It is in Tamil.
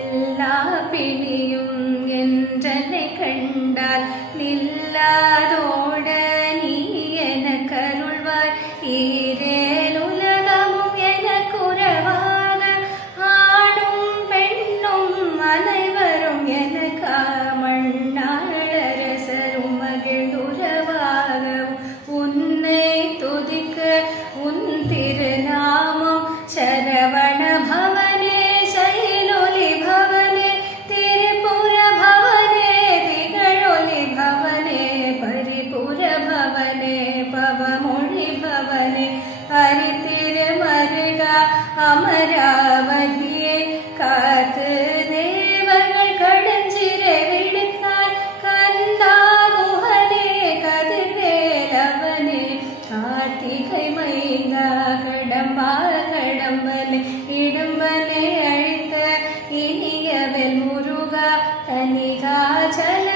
எல்லா பிணியும் என்றனை கண்டால் நில்லாதோட நீ என கருள்வாய். ஈரேல் உலகமும் எனக்குறவாக ஆணும் பெண்ணும் அனைவரும் எனக்கா மண்ணாளரசரும் மகிழ்ந்துறவாக உன்னை துதிக்க உன் திருநாமம் சரவண பவனே சைலொலி பவனே திரிபுர பவனே திகழொலி பவனே பரிபுர பவனே பவமொழி பவனே ஹரிதிருமருகா அமராவதியே காத்து தேவர்கள் கடஞ்சிரை விடுத்தாய். கந்தா குஹனே கதிர்வேலவனே கார்த்திகை மைந்தா கடம்பா கடம்பனே இடும்பனை அழித்த இனியவன் முருகா தனிகா சல